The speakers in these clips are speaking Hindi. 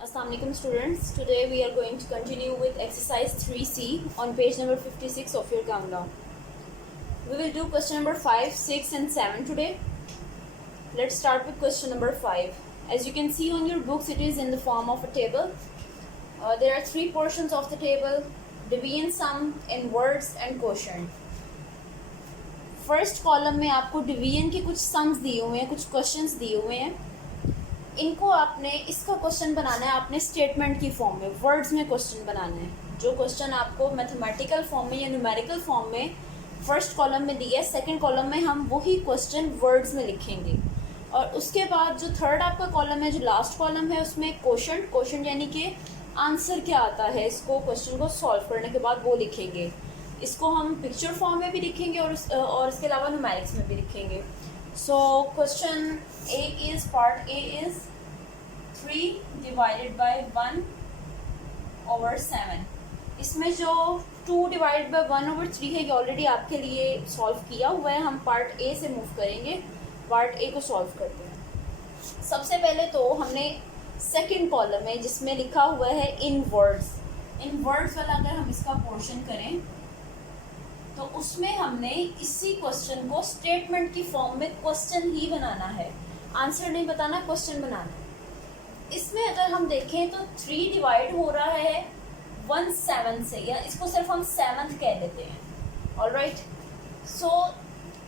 Assalamualaikum students. Today we are going to continue with exercise 3C on page number 56 of your countdown. We will do question number 5, 6 and 7 today. Let's start with question number 5. As you can see on your books, it is in the form of a table. There are three portions of the table: division, sum, in words and quotient. First column में आपको डिवीजन के कुछ सम्स दिए हुए हैं, कुछ क्वेश्चंस दिए हुए हैं. इनको आपने इसका क्वेश्चन बनाना है, आपने स्टेटमेंट की फॉर्म में, वर्ड्स में क्वेश्चन बनाना है. जो क्वेश्चन आपको मैथमेटिकल फॉर्म में या न्यूमेरिकल फॉर्म में फर्स्ट कॉलम में दिया है, सेकंड कॉलम में हम वही क्वेश्चन वर्ड्स में लिखेंगे. और उसके बाद जो थर्ड आपका कॉलम है, जो लास्ट कॉलम है, उसमें क्वेश्चन यानी कि आंसर क्या आता है, इसको क्वेश्चन को सॉल्व करने के बाद वो लिखेंगे. इसको हम पिक्चर फॉर्म में भी लिखेंगे और इसके अलावा न्यूमेरिक्स में भी लिखेंगे. So question A is, part A is 3 divided by 1/7. इसमें जो 2 डिवाइडेड बाय 1/3 है, ये ऑलरेडी आपके लिए सॉल्व किया हुआ है. हम पार्ट ए से मूव करेंगे, पार्ट ए को सॉल्व करते हैं. सबसे पहले तो हमने सेकंड कॉलम है जिसमें लिखा हुआ है इन वर्ड्स. इन वर्ड्स वाला अगर हम इसका पोर्शन करें तो उसमें हमने इसी क्वेश्चन को स्टेटमेंट की फॉर्म में क्वेश्चन ही बनाना है. आंसर नहीं बताना, क्वेश्चन बनाना है. इसमें अगर हम देखें तो 3 डिवाइड हो रहा है 1/7 से, या इसको सिर्फ हम 7th कह लेते हैं. ऑलराइट, सो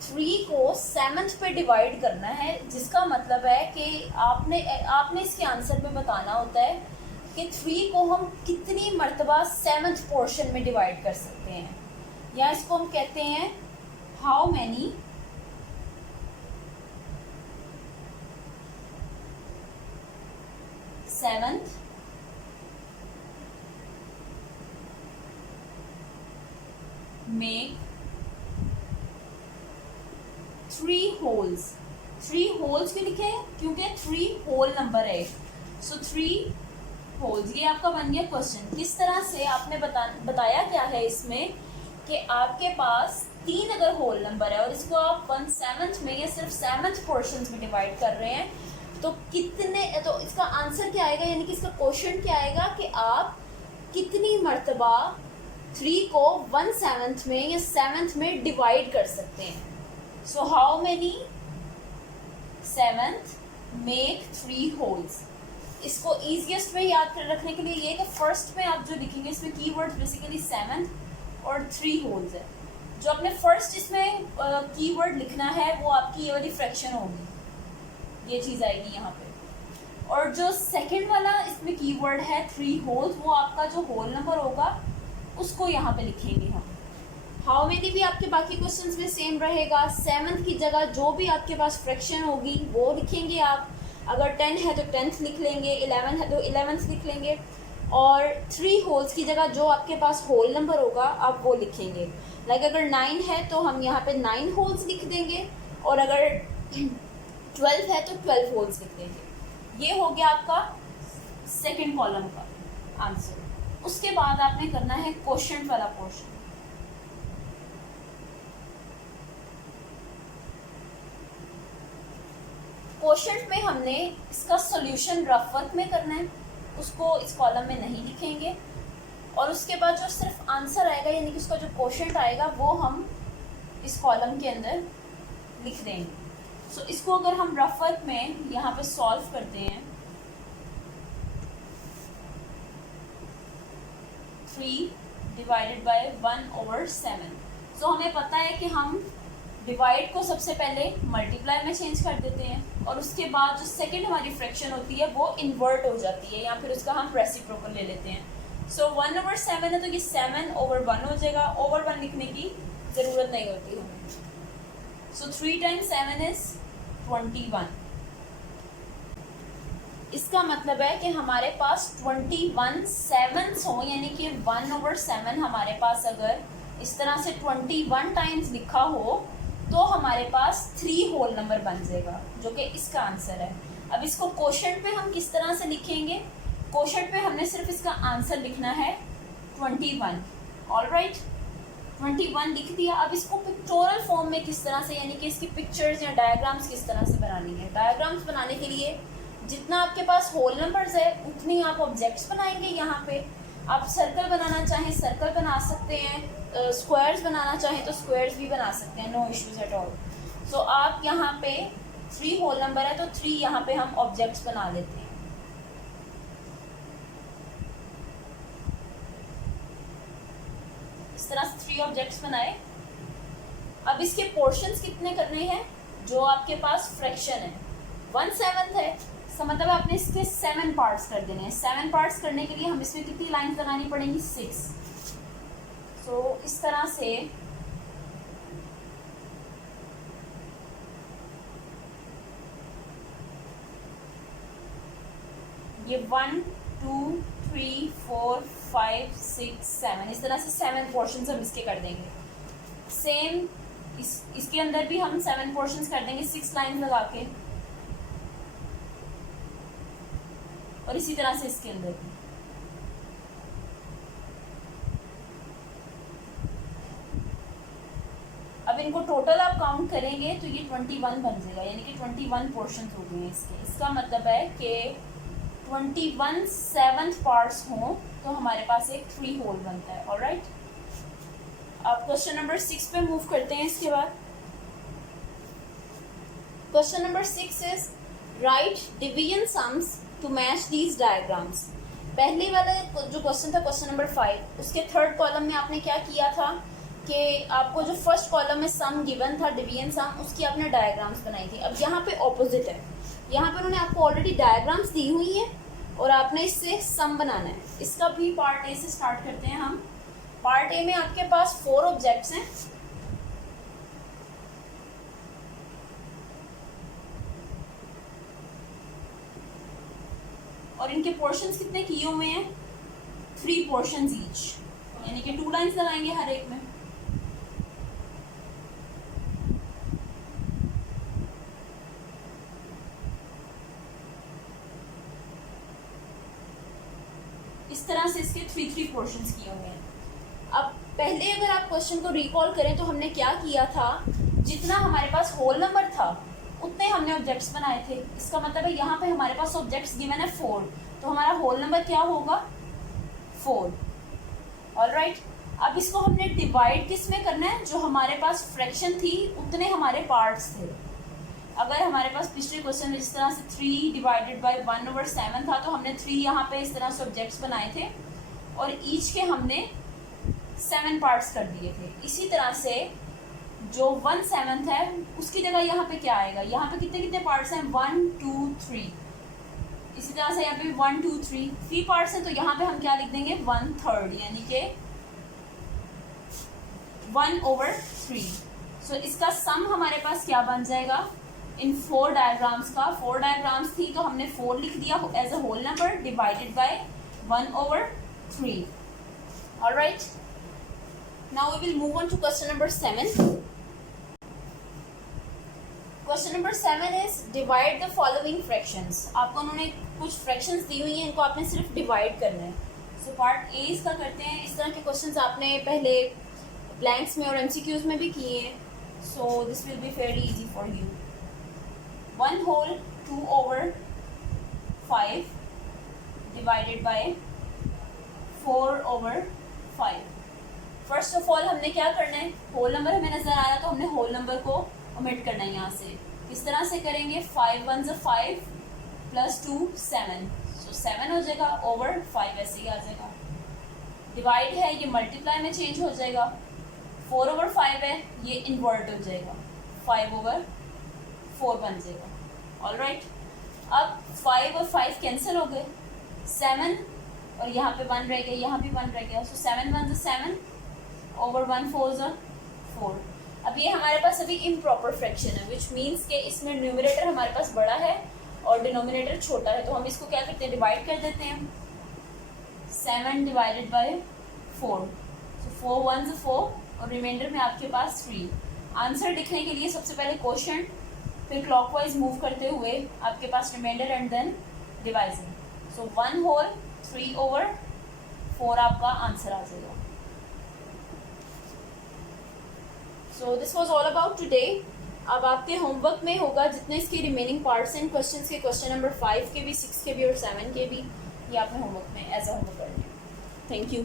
3 को 7th पे डिवाइड करना है, जिसका मतलब है कि आपने इसके आंसर में बताना होता है कि 3 को हम कितनी मर्तबा 7th पोर्शन में डिवाइड कर सकते हैं. या इसको हम कहते हैं how many seventh make 3 holes. 3 holes भी लिखे हैं क्योंकि 3 होल नंबर है. सो 3 होल्स, ये आपका बन गया क्वेश्चन. किस तरह से आपने बताया क्या है इसमें कि आपके पास 3 अगर होल नंबर है और इसको आप 1/7 में या सिर्फ 7th पोर्शंस में डिवाइड कर रहे हैं, तो कितने, तो इसका आंसर क्या आएगा, यानी कि इसका क्वेश्चन क्या आएगा कि आप कितनी मर्तबा 3 को 1/7 में या 7th में डिवाइड कर सकते हैं. So how many 7th make 3 holes. इसको ईजिएस्ट में याद रखने के लिए ये कि फर्स्ट में आप जो लिखेंगे, इसमें कीवर्ड्स बेसिकली 7th और 3 होल्स है. जो आपने फर्स्ट इसमें कीवर्ड लिखना है वो आपकी ये वाली फ्रैक्शन होगी, ये चीज़ आएगी यहाँ पे. और जो सेकंड वाला इसमें कीवर्ड है 3 होल्स, वो आपका जो होल नंबर होगा उसको यहाँ पे लिखेंगे हम. हाउ मेनी भी आपके बाकी क्वेश्चंस में सेम रहेगा. 7th की जगह जो भी आपके पास फ्रैक्शन होगी वो लिखेंगे आप. अगर 10 है तो 10th लिख लेंगे, 11 है तो 11th लिख लेंगे. और 3 होल्स की जगह जो आपके पास होल नंबर होगा आप वो लिखेंगे. लाइक अगर 9 है तो हम यहाँ पे 9 होल्स लिख देंगे, और अगर 12 है तो 12 होल्स लिख देंगे. ये हो गया आपका सेकंड कॉलम का आंसर. उसके बाद आपने करना है क्वोशंट वाला पोर्शन. क्वोशंट में हमने इसका सॉल्यूशन रफ वर्क में करना है, उसको इस कॉलम में नहीं लिखेंगे. और उसके बाद जो सिर्फ आंसर आएगा, यानी कि उसका जो क्वोशंट आएगा, वो हम इस कॉलम के अंदर लिख देंगे. सो इसको अगर हम रफ वर्क में यहाँ पे सॉल्व करते हैं, 3 डिवाइडेड बाय 1/7. सो हमें पता है कि हम डिवाइड को सबसे पहले मल्टीप्लाई में चेंज कर देते हैं, और उसके बाद जो सेकंड हमारी फ्रैक्शन होती है वो इन्वर्ट हो जाती है, या फिर उसका हम रेसिप्रोकल ले लेते हैं. सो 1/7 है तो ये 7/1 हो जाएगा. ओवर 1 लिखने की ज़रूरत नहीं होती हमें. सो 3 × 7 इज 21. इसका मतलब है कि हमारे पास 21/7 हो, यानी कि 1/7 हमारे पास अगर इस तरह से 21 टाइम्स लिखा हो तो हमारे पास 3 होल नंबर बन जाएगा, जो कि इसका आंसर है. अब इसको क्वोशंट पे हम किस तरह से लिखेंगे? क्वोशंट पे हमने सिर्फ इसका आंसर लिखना है 21. ऑलराइट, 21 लिख दिया. अब इसको पिक्टोरल फॉर्म में किस तरह से, यानी कि इसकी पिक्चर्स या डायग्राम्स किस तरह से बनानी है. डायग्राम्स बनाने के लिए जितना आपके पास होल नंबर्स है उतनी आप ऑब्जेक्ट्स बनाएंगे। यहाँ पे आप सर्कल बनाना चाहें सर्कल बना सकते हैं, स्क्वायर्स बनाना चाहें तो स्क्वायर्स भी बना सकते हैं, नो इश्यूज एट ऑल। सो आप यहाँ पे 3 होल नंबर है तो 3 यहाँ पे हम ऑब्जेक्ट्स बना लेते हैं। इस तरह से 3 ऑब्जेक्ट्स बनाए। अब इसके पोर्शंस कितने करने हैं? जो आपके पास फ्रैक्शन है 1/7 है, इसका मतलब आपने इसके 7 पार्ट्स कर देने हैं। 7 पार्ट्स करने के लिए हम इसमें कितनी लाइंस लगानी पड़ेंगी? 6। सो इस तरह से ये 1 2 3 4 5 6 7 इस तरह से 7 पोर्शंस हम इसके कर देंगे। सेम इसके अंदर भी हम 7 पोर्शंस कर देंगे 6 लाइन लगा के, और इसी तरह से इसके अंदर भी। अब इनको टोटल आप काउंट करेंगे तो ये 21 बन जाएगा, यानी कि 21 पोर्शंस हो गए हैं इसके। इसका मतलब है कि 21 7th पार्ट्स हों तो हमारे पास एक 3 होल बनता है। ऑलराइट, अब क्वेश्चन नंबर 6 पे मूव करते हैं। इसके बाद question number 6 is write division sums to match these diagrams. पहले वाला जो क्वेश्चन था क्वेश्चन नंबर 5, उसके 3rd कॉलम में आपने क्या किया था कि आपको जो फर्स्ट कॉलम में सम गिवन था डिवीजन सम, उसकी आपने डायग्राम्स बनाई थी। अब यहाँ पे ऑपोजिट है, यहाँ पे उन्होंने आपको ऑलरेडी डायग्राम्स दी हुई है और आपने इससे सम बनाना है। इसका भी पार्ट ए से स्टार्ट करते हैं हम। पार्ट ए में आपके पास 4 ऑब्जेक्ट्स हैं। और इनके पोर्शंस कितने किए हुए हैं? 3 पोर्शंस ईच, यानी कि 2 लाइंस लगाएंगे हर एक में। इस तरह से इसके 3 पोर्शंस किए हुए हैं। अब पहले अगर आप क्वेश्चन को रिकॉल करें तो हमने क्या किया था, जितना हमारे पास होल नंबर था उतने हमने ऑब्जेक्ट्स बनाए थे। इसका मतलब है यहाँ पे हमारे पास ऑब्जेक्ट्स गिवन है 4, तो हमारा होल नंबर क्या होगा? 4। ऑलराइट, अब इसको हमने डिवाइड किस में करना है? जो हमारे पास फ्रैक्शन थी उतने हमारे पार्ट्स थे। अगर हमारे पास पिछले क्वेश्चन में जिस तरह से 3 डिवाइडेड बाई 1/7 था, तो हमने 3 यहाँ पे इस तरह से ऑब्जेक्ट्स बनाए थे और ईच के हमने 7 पार्ट्स कर दिए थे। इसी तरह से जो 1/7 है उसकी जगह यहाँ पे क्या आएगा? यहाँ पे कितने कितने पार्ट्स हैं? 1 2 3। इसी तरह से यहाँ पे 1 2 3 पार्ट्स हैं, तो यहाँ पे हम क्या लिख देंगे? 1/3, यानी कि 1/3। सो इसका सम हमारे पास क्या बन जाएगा इन 4 डायग्राम्स का? 4 डायग्राम्स थी तो हमने 4 लिख दिया as a whole number divided by 1/3। Alright, now we will move on to question number 7. Question number 7 is divide the following fractions. आपको उन्होंने कुछ fractions दी हुई हैं, इनको आपने सिर्फ divide करना है। So part A इसका करते हैं। इस तरह के questions आपने पहले blanks में और MCQs में भी किए हैं, so this will be fairly easy for you. 1 whole 2/5 divided by 4/5. First of all हमने क्या करना है? होल नंबर हमें नजर आ रहा तो हमने होल नंबर को ओमिट करना है यहाँ से। किस तरह से करेंगे? 5 1 5 प्लस 2 7, सो 7 हो जाएगा, ओवर 5 ऐसे ही आ जाएगा। डिवाइड है, ये मल्टीप्लाई में चेंज हो जाएगा। 4/5 है, ये इन्वर्ट हो जाएगा, 5/4 बन जाएगा। ऑलराइट, अब 5 और 5 कैंसिल हो गए, 7 और यहाँ पे 1 रह गया, यहाँ भी 1 रह गया, सो 7 1 7 ओवर 1 4 4। अब ये हमारे पास अभी इम्प्रॉपर फ्रैक्शन है, विच मीन्स के इसमें न्यूमरेटर हमारे पास बड़ा है और डिनोमिनेटर छोटा है, तो हम इसको क्या करते हैं? डिवाइड कर देते हैं। 7 डिवाइडेड बाय 4, सो 4 1 4 और रिमाइंडर में आपके पास 3। आंसर लिखने के लिए सबसे पहले क्वोशंट, फिर क्लॉकवाइज मूव करते हुए आपके पास reminder and then dividing. So 1 whole 3/4 आपका आंसर आ जाएगा। So this was all about today. अब आपके होमवर्क में होगा जितने इसके रिमेनिंग पार्ट्स हैं क्वेश्चंस के, क्वेश्चन नंबर 5 के भी, 6 के भी और 7 के भी, ये आपने होमवर्क में एज अ होमवर्क करना है। Thank you.